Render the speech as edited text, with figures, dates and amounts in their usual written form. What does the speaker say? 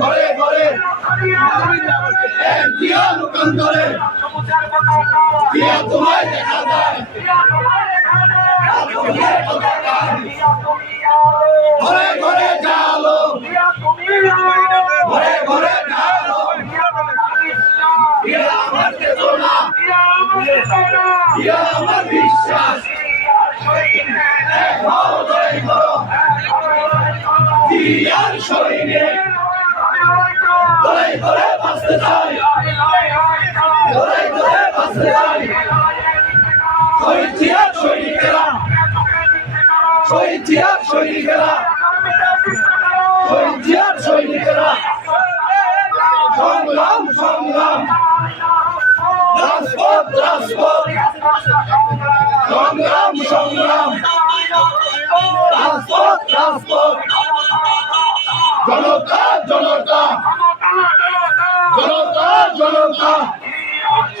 ঘরে ঘরে লোকান্তরে তোমায় দেখা যায় ঘরে ঘরে জালো ঘরে ঘরে জালো আমার চেতনা আমার বিশ্বাস শরীরে ঘরে ঘরে বাঁচতে চাই ঘরে ঘরে বাঁচতে চাই সৈনিকেরা সৈনিকেরা সৈনিকেরা সংগ্রাম সংগ্রাম রাজপথ রাজপথ সংগ্রাম সংগ্রাম রাজপথ রাজপথ জনতা জনতা জনতা জনতা